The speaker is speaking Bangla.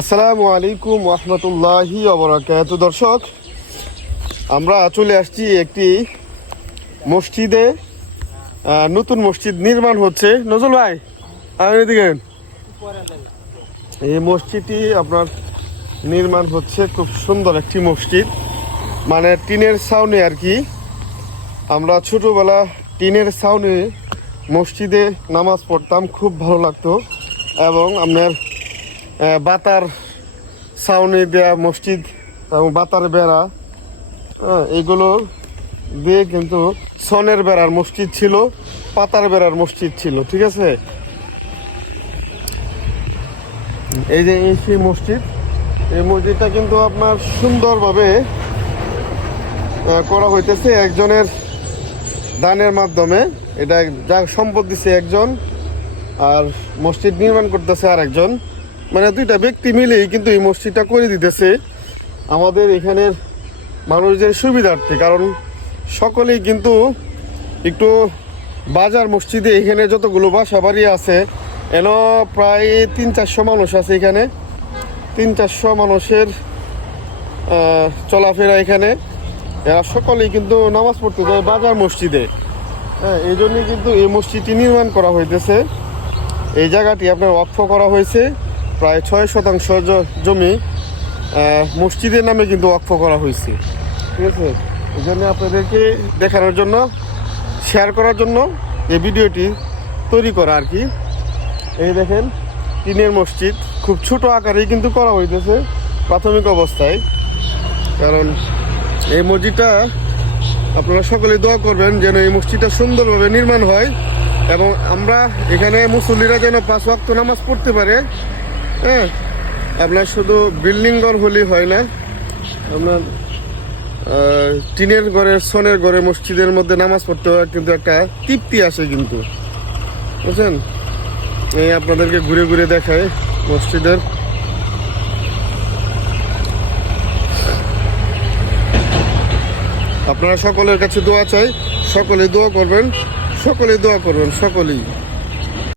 আসসালামু আলাইকুম রহমতুল্লাহি ওয়া দর্শক, আমরা চলে আসছি একটি মসজিদে। নতুন মসজিদ নির্মাণ হচ্ছে। নজরুল ভাই, এদিকে। এই মসজিদটি আপনার নির্মাণ হচ্ছে, খুব সুন্দর একটি মসজিদ, মানে টিনের ছাউনি আর কি। আমরা ছোটোবেলা টিনের ছাউনি মসজিদে নামাজ পড়তাম, খুব ভালো লাগতো। এবং আপনার বাতার ছাউনি দেয়া মসজিদ এবং বাতার বেড়া, এইগুলো দিয়ে কিন্তু সনের বেড়ার মসজিদ ছিল, পাতার বেড়ার মসজিদ ছিল, ঠিক আছে। এই যে সেই মসজিদ, এই মসজিদটা কিন্তু আপনার সুন্দরভাবে করা হইতেছে একজনের দানের মাধ্যমে। এটা যা সম্পদ দিছে একজন, আর মসজিদ নির্মাণ করতেছে আর একজন, মানে দুইটা ব্যক্তি মিলেই কিন্তু এই মসজিদটা করে দিতেছে আমাদের এখানের মানুষদের সুবিধার্থে। কারণ সকলেই কিন্তু একটু বাজার মসজিদে, এখানে যতগুলো বাসা বাড়ি আছে, এলো প্রায় 300-400 মানুষ আছে এখানে। 300-400 মানুষের চলাফেরা এখানে। এরা সকলেই কিন্তু নামাজ পড়তে যায় বাজার মসজিদে। হ্যাঁ, এই জন্যই কিন্তু এই মসজিদটি নির্মাণ করা হইতেছে। এই জায়গাটি আপনার ওয়াকফ করা হয়েছে, প্রায় 6% জমি মসজিদের নামে কিন্তু ওয়াকফ করা হয়েছে, ঠিক আছে। এই জন্য আপনাদেরকে দেখানোর জন্য, শেয়ার করার জন্য এই ভিডিওটি তৈরি করা আর কি। এই দেখেন, টিনের মসজিদ খুব ছোট আকারেই কিন্তু করা হইতেছে প্রাথমিক অবস্থায়। কারণ এই মসজিদটা আপনারা সকলে দোয়া করবেন যেন এই মসজিদটা সুন্দরভাবে নির্মাণ হয়, এবং আমরা এখানে মুসল্লিরা যেন 5 ওয়াক্ত নামাজ পড়তে পারে। হ্যাঁ, আপনার শুধু বিল্ডিং ঘর হলেই হয় না, আপনার টিনের ঘরে, সনের ঘরে, মসজিদের মধ্যে নামাজ পড়তে হয়, কিন্তু একটা তৃপ্তি আসে কিন্তু, বুঝছেন। এই আপনাদেরকে ঘুরে ঘুরে দেখায় মসজিদের। আপনারা সকলের কাছে দোয়া চাই, সকলে দোয়া করবেন, সকলেই দোয়া করবেন, সকলেই।